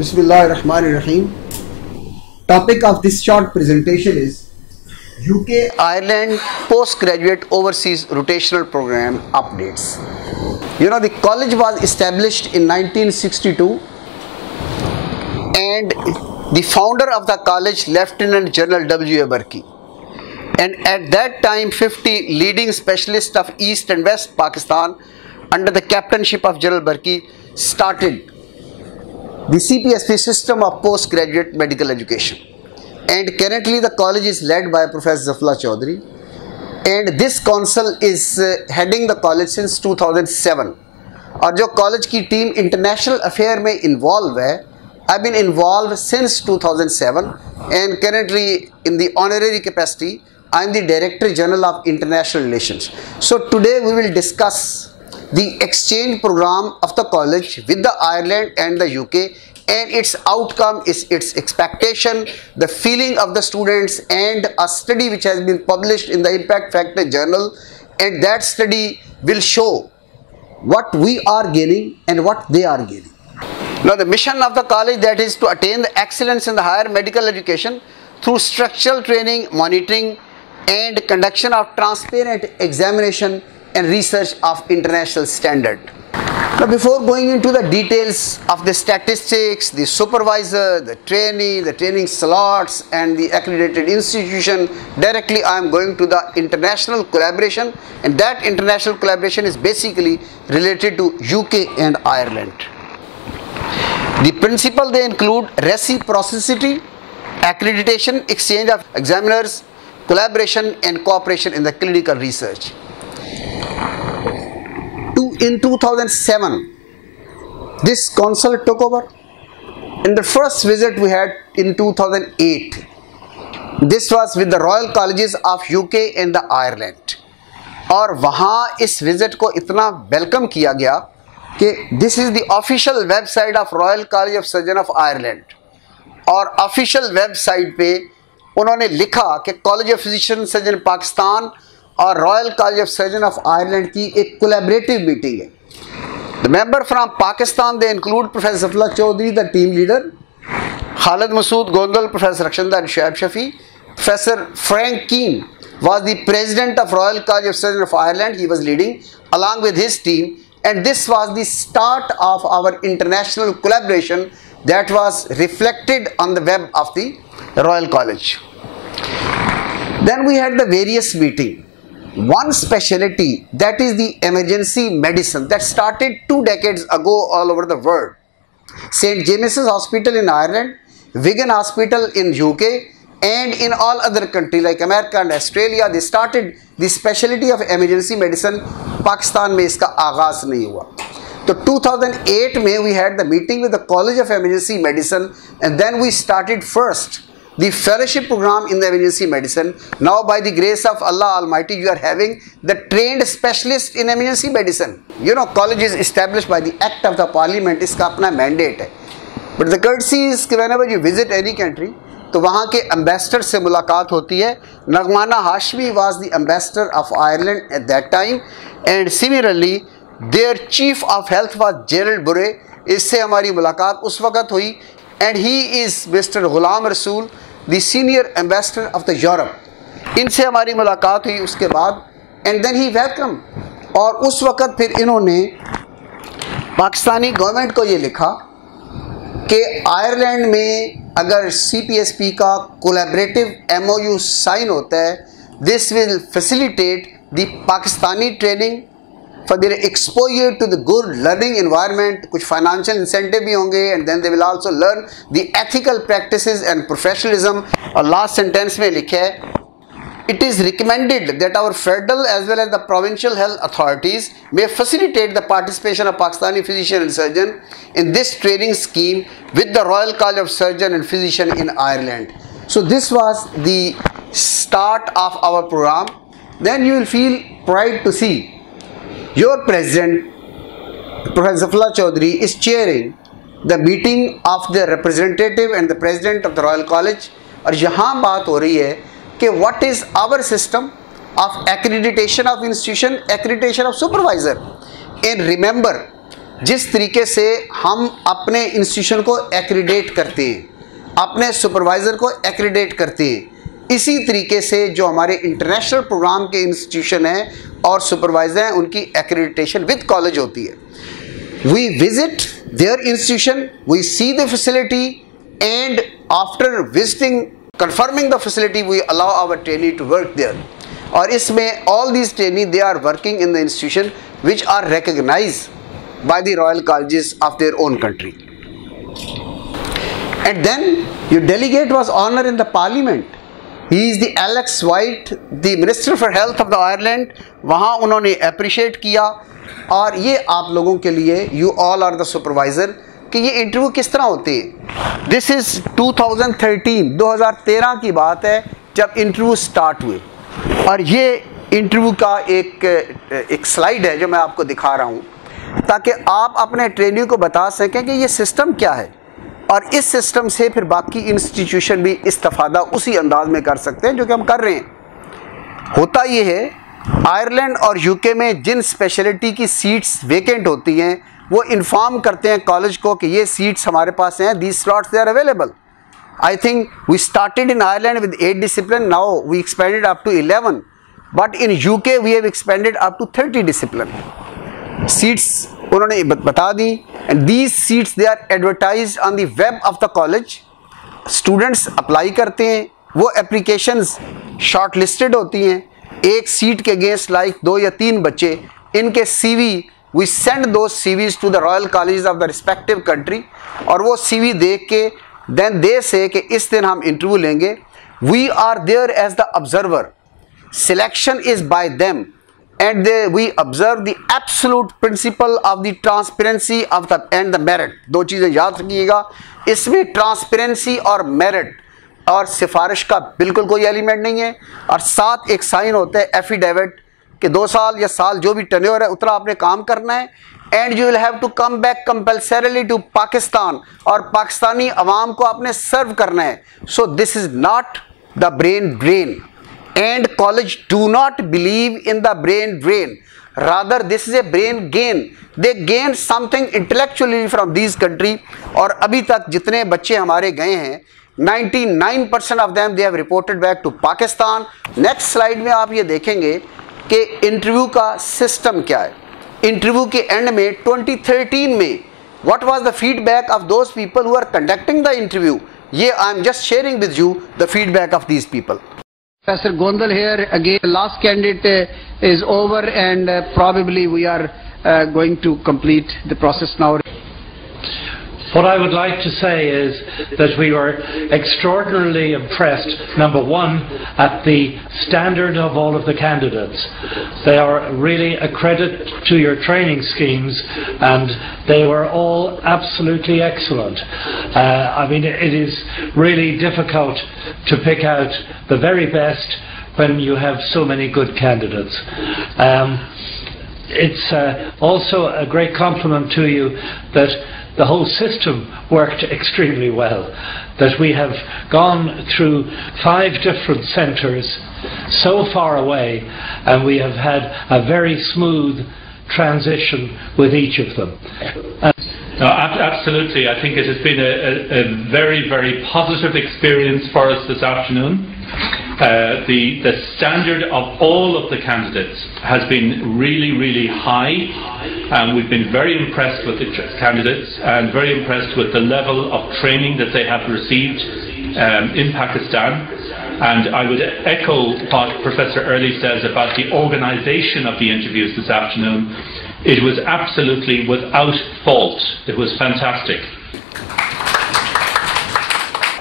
Bismillahirrahmanirrahim. Topic of this short presentation is UK Ireland Postgraduate Overseas Rotational Program Updates. You know, the college was established in 1962 and the founder of the college, Lieutenant General W.A. Burki. And at that time, 50 leading specialists of East and West Pakistan under the captainship of General Burki started the CPSP system of postgraduate medical education. And currently the college is led by Professor Zafrullah Chaudhry, and this council is heading the college since 2007. और जो college की team international affair में involved है, I've been involved since 2007 and currently in the honorary capacity I am the Director General of International Relations. So today we will discuss the exchange program of the college with the Ireland and the UK, and its outcome is its expectation, the feeling of the students, and a study which has been published in the Impact Factor journal, and that study will show what we are gaining and what they are gaining. Now the mission of the college, that is to attain the excellence in the higher medical education through structural training, monitoring and conduction of transparent examination and research of international standard. Now before going into the details of the statistics, the supervisor, the trainee, the training slots and the accredited institution, directly I am going to the international collaboration, and that international collaboration is basically related to UK and Ireland. The principles they include reciprocity, accreditation, exchange of examiners, collaboration and cooperation in the clinical research. In 2007, this council took over, and the first visit we had in 2008. This was with the Royal Colleges of UK and the Ireland. और वहाँ इस visit को इतना welcome किया गया कि this is the official website of Royal College of Surgeons of Ireland. और official website पे उन्होंने लिखा कि College of Physician Surgeon Pakistan और royal college of surgeon of Ireland की एक कोलैबोरेटिव मीटिंग है. The member from Pakistan they include professor Zafarullah Chaudhry the team leader, Khalid Masood Gondal, professor Rakhshanda Shoaib Shafi, professor Frank Keane was the president of Royal College of Surgeons of Ireland. He was leading along with his team, and this was the start of our international collaboration that was reflected on the web of the Royal College. Then we had the various meetings. One specialty, that is the emergency medicine, that started 2 decades ago all over the world. St. James's Hospital in Ireland, Wigan Hospital in UK, and in all other countries like America and Australia, they started the specialty of emergency medicine. Pakistan में इसका आगाज नहीं हुआ. So 2008 में we had the meeting with the College of Emergency Medicine, and then we started first the fellowship program in the emergency medicine. Now by the grace of Allah Almighty, you are having the trained specialist in emergency medicine. You know, college is established by the act of the parliament, इसका अपना mandate है. But the courtesy is कि whenever you visit any country, तो वहाँ के ambassador से मुलाकात होती है. Nagmana Hashmi was the ambassador of Ireland at that time, and similarly their chief of health was Gerald Burre. इससे हमारी मुलाकात उस वक़्त हुई, and he is Mr. Ghulam Rasool, the senior ambassador of the Europe. इनसे हमारी मुलाकात हुई उसके बाद, and then he welcomed. और उस वक़्त फिर इन्होंने पाकिस्तानी गवर्नमेंट को ये लिखा कि आयरलैंड में अगर CPSP का कोलैबोरेटिव MOU साइन होता है, this will facilitate the Pakistani training for their exposure to the good learning environment. कुछ financial incentive भी होंगे, and then they will also learn the ethical practices and professionalism. और last sentence में लिखा है, it is recommended that our federal as well as the provincial health authorities may facilitate the participation of Pakistani physician and surgeon in this training scheme with the Royal College of Surgeon and Physician in Ireland. So this was the start of our program. Then you will feel pride to see your president, Professor Zafrullah Chaudhry, is chairing the meeting of the representative and the president of the Royal College. और यहाँ बात हो रही है कि what is our system of accreditation of institution, accreditation of supervisor. And remember, जिस तरीके से हम अपने इंस्टीट्यूशन को एक्रीडेट करते हैं, अपने सुपरवाइज़र को एक्रीडेट करते हैं, इसी तरीके से जो हमारे इंटरनेशनल प्रोग्राम के इंस्टीट्यूशन हैं और सुपरवाइज़र हैं उनकी एक्रीडिटेशन विद कॉलेज होती है. We visit their institution, we see the facility, and after visiting confirming the facility we allow our trainee to work there. और इसमें all these trainee they are working in the institution which are recognized by the royal colleges of their own country. And then your delegate was honored in the parliament. He is the Alex White, the Minister for Health of the Ireland. वहाँ उन्होंने appreciate किया. और ये आप लोगों के लिए you all are the supervisor कि ये इंटरव्यू किस तरह होते हैं. दिस इज़ 2013 की बात है जब इंटरव्यू स्टार्ट हुए. और ये इंटरव्यू का एक स्लाइड है जो मैं आपको दिखा रहा हूँ ताकि आप अपने ट्रेनिंग को बता सकें कि ये सिस्टम क्या है, और इस सिस्टम से फिर बाकी इंस्टीट्यूशन भी इस्तेफादा उसी अंदाज में कर सकते हैं जो कि हम कर रहे हैं. होता ये है, आयरलैंड और यूके में जिन स्पेशलिटी की सीट्स वेकेंट होती हैं वो इन्फॉर्म करते हैं कॉलेज को कि ये सीट्स हमारे पास हैं, these slots they are available. I think we started in Ireland with 8 discipline, now we expanded up to 11, but in UK we have expanded up to 30 discipline. Seats उन्होंने बता दी, and these seats they are advertised on the web of the college. Students apply करते हैं, वो applications short listed होती हैं. एक seat के अगेंस्ट लाइक 2 या 3 बच्चे, इनके CV we send those CVs to the royal colleges of the respective country, और वो CV देख के then they say कि इस दिन हम इंटरव्यू लेंगे. We are there as the observer. Selection is by them, and we observe the absolute principle of the transparency of the and the merit. 2 चीज़ें याद रखिएगा, इसमें ट्रांसपेरेंसी और मेरिट और सिफारिश का बिल्कुल कोई एलिमेंट नहीं है. और साथ एक साइन होता है एफिडेविट कि 2 साल या साल जो भी टेन्योर है उतना आपने काम करना है, and you will have to come back compulsorily to Pakistan, और पाकिस्तानी अवाम को आपने सर्व करना है. So this is not the brain drain, and college do not believe in the brain drain, rather this is a brain gain. They gain something intellectually from this country. और अभी तक जितने बच्चे हमारे गए हैं 99% of them they have reported back to Pakistan. Next slide में आप ये देखेंगे कि इंटरव्यू का सिस्टम क्या है. इंटरव्यू के एंड में 2013 में what was the feedback of those people who are conducting the interview. ये I am just sharing with you the feedback of these people. Professor Gondal here again. The last candidate is over, and probably we are going to complete the process now. What I would like to say is that we were extraordinarily impressed, number one, at the standard of all of the candidates. They are really a credit to your training schemes, and they were all absolutely excellent. I mean, it is really difficult to pick out the very best when you have so many good candidates. It's also a great compliment to you that the whole system worked extremely well, that we have gone through 5 different centres so far away, and we have had a very smooth transition with each of them. No, absolutely. I think it has been a very, very positive experience for us this afternoon. The standard of all of the candidates has been really, really high, and we've been very impressed with the candidates and very impressed with the level of training that they have received in Pakistan. And I would echo what Professor Early says about the organisation of the interviews this afternoon. It was absolutely without fault. It was fantastic.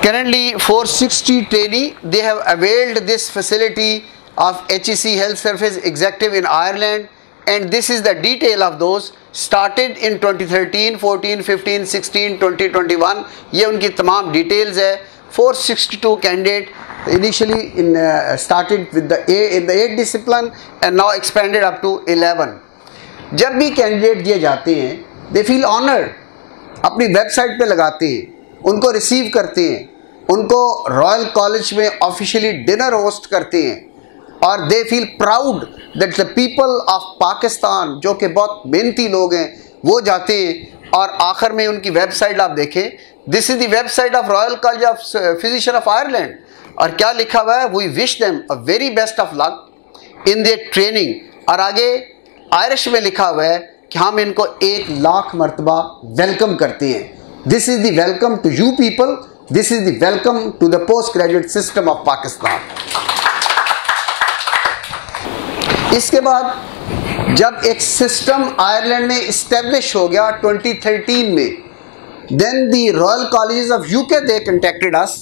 Currently 460 trainee, they have availed this facility of HEC Health Service Executive in Ireland, and this is the detail of those. Started in 2013, 14, 15, 16, 20, 21. ये उनकी तमाम details है. 462 candidate initially started with the in the 8 discipline and now expanded up to 11. जब भी candidate दिए जाते हैं they feel honoured, अपनी वेबसाइट पे लगाते हैं, उनको रिसीव करते हैं, उनको रॉयल कॉलेज में ऑफिशियली डिनर होस्ट करते हैं, और they feel proud that the people of Pakistan, जो कि बहुत मेहनती लोग हैं, वो जाते हैं और आखिर में उनकी वेबसाइट आप देखें, this is the website of Royal college of Physician of Ireland, और क्या लिखा हुआ है, we wish them a very best of luck in their training, और आगे आयरिश में लिखा हुआ है कि हम इनको 1,00,000 मरतबा वेलकम करते हैं। This is the welcome to you people, this is the welcome to the post graduate system of Pakistan. इसके बाद जब एक सिस्टम आयरलैंड में इस्टेब्लिश हो गया 2013 में, then the Royal Colleges of UK they contacted us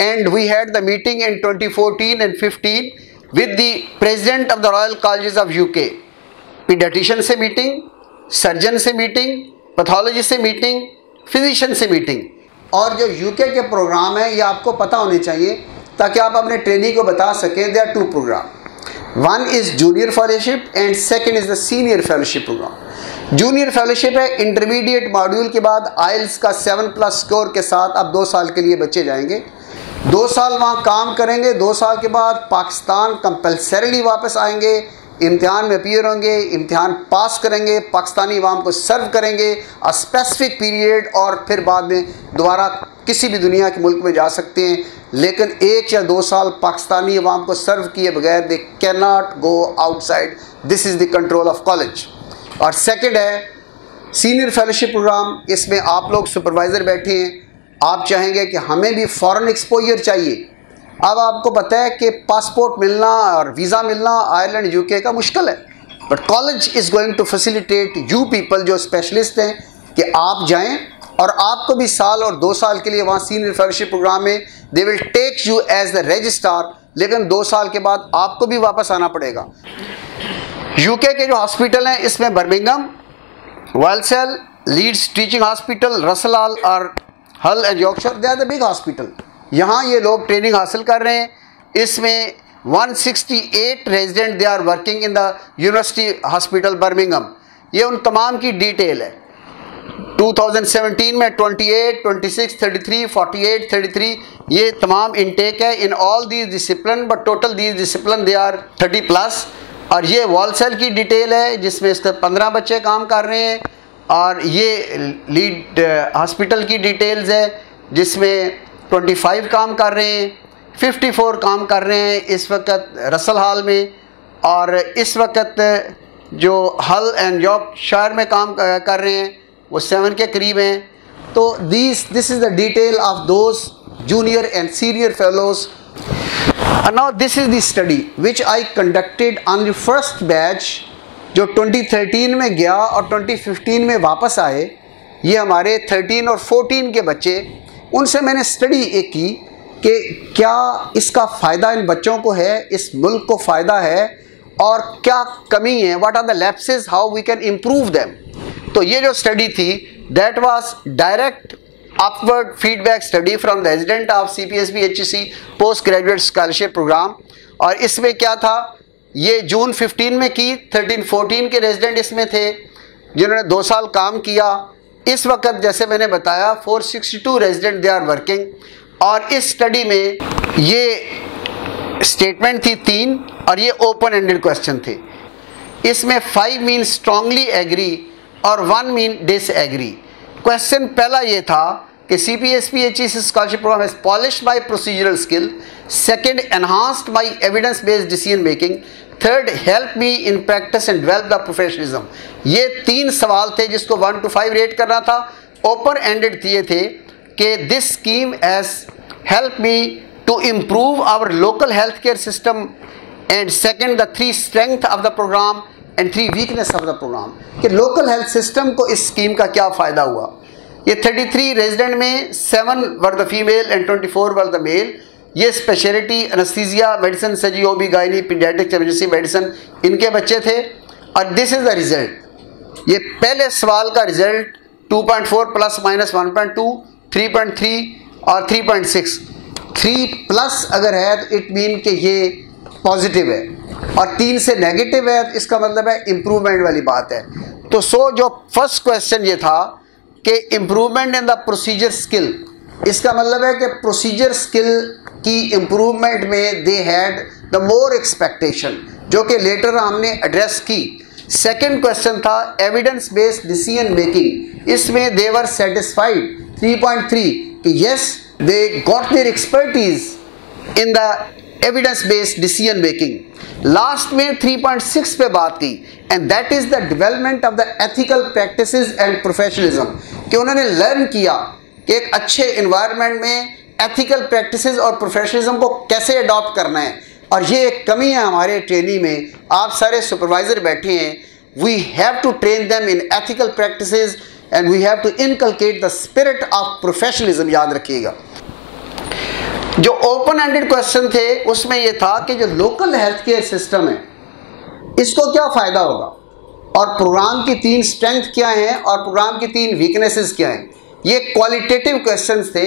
and we had the meeting in 2014 and 15 with the president of the Royal Colleges of UK. Paediatrician से meeting, surgeon से meeting, pathology से meeting, physician से meeting. और जो UK के programme है ये आपको पता होने चाहिए ताकि आप अपने ट्रेनी को बता सकें। There are 2 programme, one is junior fellowship and second is the senior fellowship programme. Junior fellowship है इंटरमीडिएट मॉड्यूल के बाद आइल्स का 7+ स्कोर के साथ आप 2 साल के लिए बच्चे जाएंगे, 2 साल वहाँ काम करेंगे, 2 साल के बाद पाकिस्तान कंपल्सरीली वापस आएंगे, इम्तिहान में अपीयर होंगे, इम्तिहान पास करेंगे, पाकिस्तानी अवाम को सर्व करेंगे अ स्पेसिफिक पीरियड, और फिर बाद में दोबारा किसी भी दुनिया के मुल्क में जा सकते हैं, लेकिन 1 या 2 साल पाकिस्तानी अवाम को सर्व किए बगैर they can not go outside. This is the control of college. और सेकंड है सीनियर फेलोशिप प्रोग्राम, इसमें आप लोग सुपरवाइज़र बैठे हैं, आप चाहेंगे कि हमें भी फॉरेन एक्सपोजर चाहिए। अब आपको पता है कि पासपोर्ट मिलना और वीज़ा मिलना आयरलैंड यूके का मुश्किल है, but college is going to facilitate you people जो स्पेशलिस्ट हैं कि आप जाएं और आपको भी साल और 2 साल के लिए वहाँ सीनियर फेलोशिप प्रोग्राम में they will take you as the registrar, लेकिन 2 साल के बाद आपको भी वापस आना पड़ेगा। यूके के जो हॉस्पिटल हैं इसमें Birmingham, Walsall, Leeds teaching hospital, Russell Hall और Hull and Yorkshire, they are the big hospital. यहाँ ये लोग ट्रेनिंग हासिल कर रहे हैं। इसमें 168 resident they are working in the University Hospital Birmingham. ये उन तमाम की डिटेल है। 2017 में 28, 26, 33, 48, 33 ये तमाम इनटेक है in all these discipline, but total these discipline they are 30+। और ये वॉलसेल की डिटेल है जिसमें इसके 15 बच्चे काम कर रहे हैं, और ये लीड हॉस्पिटल की डिटेल्स है जिसमें 25 काम कर रहे हैं, 54 काम कर रहे हैं इस वक्त रसल हॉल में, और इस वक्त जो हल एंड यॉर्कशायर में काम कर रहे हैं वो 7 के करीब हैं। तो this is the detail of those junior and senior fellows. Now this is the study which I conducted on the first batch जो 2013 में गया और 2015 में वापस आए। ये हमारे 13 और 14 के बच्चे, उनसे मैंने स्टडी एक की कि क्या इसका फ़ायदा इन बच्चों को है, इस मुल्क को फ़ायदा है, और क्या कमी है, what are the lapses, how we can improve them. तो ये जो स्टडी थी that was direct upward feedback study from the resident of CPSB HEC post graduate scholarship programme. और इसमें क्या था, ये जून 15 में की, 13-14 के रेजिडेंट इसमें थे जिन्होंने 2 साल काम किया। इस वक्त जैसे मैंने बताया 462 रेजिडेंट दे आर वर्किंग। और इस स्टडी में ये स्टेटमेंट थी 3 और ये ओपन एंडेड क्वेश्चन थे। इसमें 5 मीन स्ट्रांगली एग्री और 1 मीन डिसएग्री। क्वेश्चन पहला ये था कि CPSB HEC scholarship program has polished my procedural skill, second enhanced my evidence based decision making, third help me in practice and develop the professionalism. ये 3 सवाल थे जिसको 1 to 5 rate करना था। ओपन एंडेड दिए थे कि this scheme has help me to improve our local health care system, and second the 3 strength of the program and 3 weakness of the program, कि लोकल हेल्थ सिस्टम को इस scheme का क्या फ़ायदा हुआ। ये 33 रेजिडेंट में 7 were the female and 24 were the male. ये speciality anaesthesia medicine, surgery, OB, gynae, paediatrics, emergency medicine, इनके बच्चे थे। और दिस इज़ द रिज़ल्ट। ये पहले सवाल का रिज़ल्ट 2.4 प्लस माइनस 1.2, 3.3 और 3.6। 3+ अगर है तो इट मीन कि ये पॉजिटिव है, और 3 से नेगेटिव है तो इसका मतलब है इम्प्रूवमेंट वाली बात है। तो जो फर्स्ट क्वेश्चन ये था कि improvement in the procedure skill, इसका मतलब है कि प्रोसीजर स्किल की इम्प्रूवमेंट में they had the more expectation, जो कि लेटर हमने एड्रेस की सेकंड क्वेश्चन था एविडेंस बेस्ड डिसीजन मेकिंग, इसमें दे वर सेटिस्फाइड 3.3 कि yes they got their expertise in the evidence based decision making. Last में 3.6 पे बात की and that is the development of the ethical practices and professionalism, कि उन्होंने learn किया कि एक अच्छे एनवायरनमेंट में एथिकल प्रैक्टिसेस और प्रोफेशनलिज्म को कैसे अडॉप्ट करना है। और ये एक कमी है हमारे ट्रेनिंग में, आप सारे सुपरवाइजर बैठे हैं, we have to train them in ethical practices and we have to inculcate the spirit of professionalism. याद रखिएगा। जो ओपन एंडेड क्वेश्चन थे उसमें यह था कि जो लोकल हेल्थ केयर सिस्टम है इसको क्या फायदा होगा, और प्रोग्राम की 3 स्ट्रेंथ क्या हैं और प्रोग्राम की 3 वीकनेसेस क्या हैं। ये क्वालिटेटिव क्वेश्चंस थे,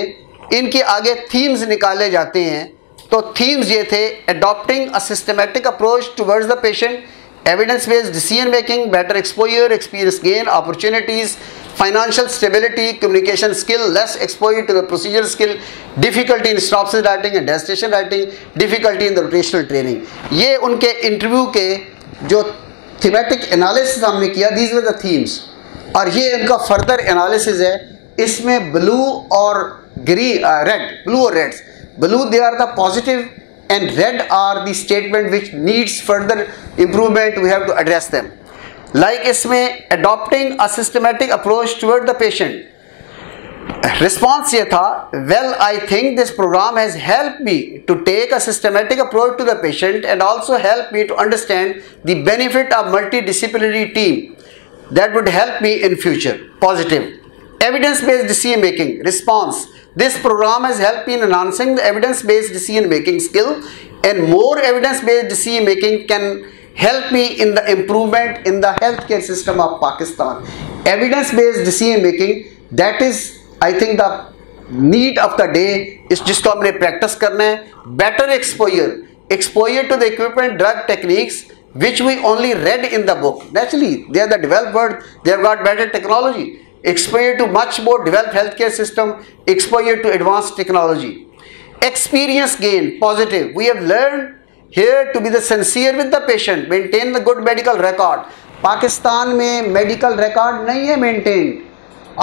इनके आगे थीम्स निकाले जाते हैं। तो थीम्स ये थे adopting a systematic approach towards the patient, evidence based decision making, better exposure, experience gain, opportunities, financial stability, communication skill, less exposure to the procedure skill, difficulty in synopsis writing and dissertation writing, difficulty in the rotational training। ये उनके interview के जो thematic analysis हमने किया, these were the themes, और ये उनका further analysis है। इसमें ब्लू और ग्रीन, रेड, ब्लू और reds, blue they are the positive and red are the statement which needs further improvement, we have to address them। Like इसमें adopting a systematic approach toward the patient, response ये था well I think this programme has help me to take a systematic approach to the patient and also help me to understand the benefit of multidisciplinary team that would help me in future. Positive evidence based decision making, response this programme has help me in enhancing the evidence based decision making skill and more evidence based decision making can help me in the improvement in the healthcare system of Pakistan। Evidence based decision making, that is I think the need of the day, is जिसको हमने practice करना है। Better exposure to the equipment, drug techniques which we only read in the book, naturally they are the developed world, they have got better technology, exposure to much more developed healthcare system, exposure to advanced technology। Experience gain, positive, we have learned here to be the sincere with the patient, maintain the good medical record। Pakistan में medical record नहीं है maintain,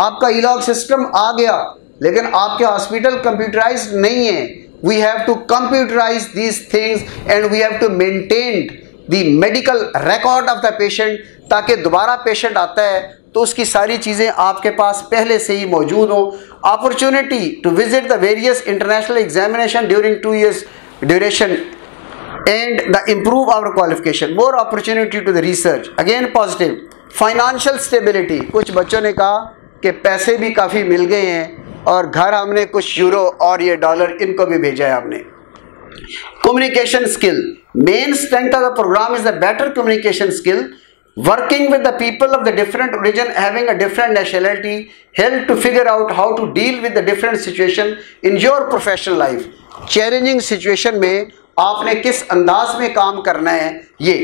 आपका ई-लॉग system आ गया लेकिन आपके hospital computerized नहीं है। We have to computerize these things and we have to maintain the medical record of the patient, ताकि दोबारा पेशेंट आता है तो उसकी सारी चीज़ें आपके पास पहले से ही मौजूद हों। Opportunity to visit the various international examination during 2 years duration and the improve our qualification, more opportunity to the research, again positive। financial stability, कुछ बच्चों ने कहा कि पैसे भी काफ़ी मिल गए हैं और घर हमने कुछ यूरो और ये डॉलर इनको भी भेजा है हमने। communication skill, main strength of the program is the better communication skill, working with the people of the different origin, having a different nationality, help to figure out how to deal with the different situation in your professional life। challenging situation में आपने किस अंदाज में काम करना है ये।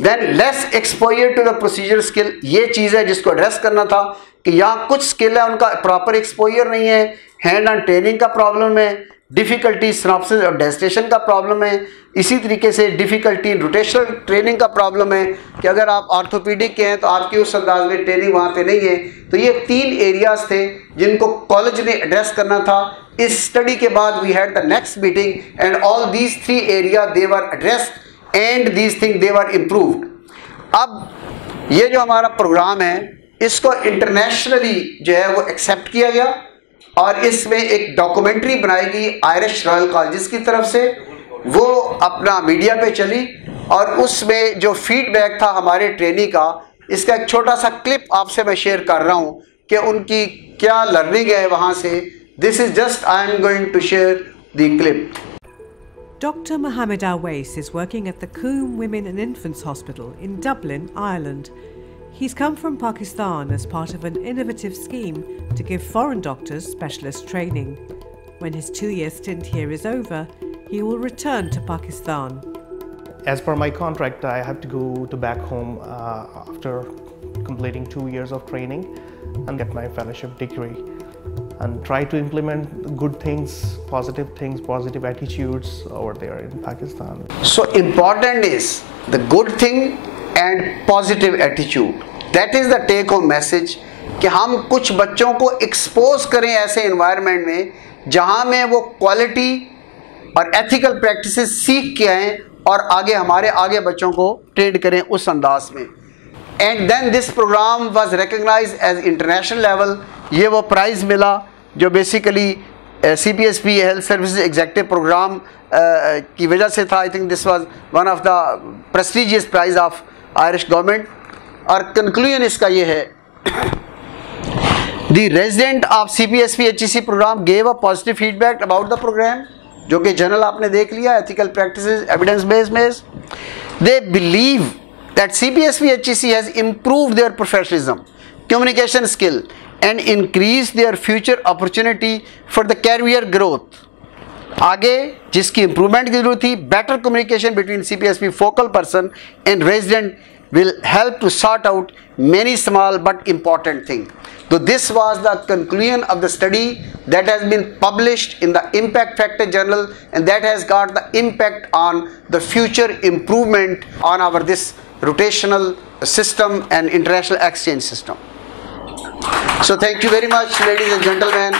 Then less exposure to the procedure skill, ये चीज़ है जिसको एड्रेस करना था कि यहाँ कुछ स्किल है उनका प्रॉपर एक्सपोजर नहीं है, हैंड ऑन ट्रेनिंग का प्रॉब्लम है, डिफ़िकल्टी सिनॉप्सिस और डेस्टिनेशन का प्रॉब्लम है, इसी तरीके से डिफ़िकल्टी रोटेशनल ट्रेनिंग का प्रॉब्लम है कि अगर आप ऑर्थोपीडिक के हैं तो आपकी उस अंदाज में ट्रेनिंग वहाँ पे नहीं है। तो ये 3 एरियाज़ थे जिनको कॉलेज ने एड्रेस करना था। इस स्टडी के बाद we had the next meeting and all these 3 area they were addressed and these thing they were improved. अब ये जो हमारा प्रोग्राम है इसको इंटरनेशनली जो है वो एक्सेप्ट किया गया और इसमें एक डॉक्यूमेंट्री बनाई गई आयरिश रॉयल कॉलेजेस की तरफ से, वो अपना मीडिया पे चली और उसमें जो फीडबैक था हमारे ट्रेनी का, इसका एक छोटा सा क्लिप आपसे मैं शेयर कर रहा हूँ कि उनकी क्या लर्निंग है वहाँ से। This is just I am going to share the clip। Dr. Mohammed Awais is working at the Coombe Women and Infants Hospital in Dublin, Ireland. He's come from Pakistan as part of an innovative scheme to give foreign doctors specialist training. When his 2-year stint here is over, he will return to Pakistan. As per my contract, I have to go to back home after completing 2 years of training and get my fellowship degree and try to implement good things, positive attitudes over there in Pakistan. So important is the good thing and positive attitude. That is the take home message कि हम कुछ बच्चों को expose करें ऐसे environment में जहां में वो क्वालिटी और एथिकल प्रैक्टिसेस सीख के आएँ और आगे बच्चों को ट्रेन करें उस अंदाज में. And then this program was recognized as international level. ये वो प्राइज़ मिला जो basically CPSP health services executive program की वजह से था. I think this was one of the prestigious prize of Irish government. और कंक्लूजन इसका ये है, the resident of CPSP HEC program gave a positive feedback about the program, जो कि जर्नल आपने देख लिया, ethical practices evidence based. They believe that CPSP HEC has improved their professionalism, communication skill and increased their future opportunity for the career growth. आगे जिसकी improvement की जरूरत थी, better communication between CPSP focal person and resident will help to sort out many small but important things. So this was the conclusion of the study that has been published in the Impact Factor journal, and that has got the impact on the future improvement on our this rotational system and international exchange system. So thank you very much, ladies and gentlemen.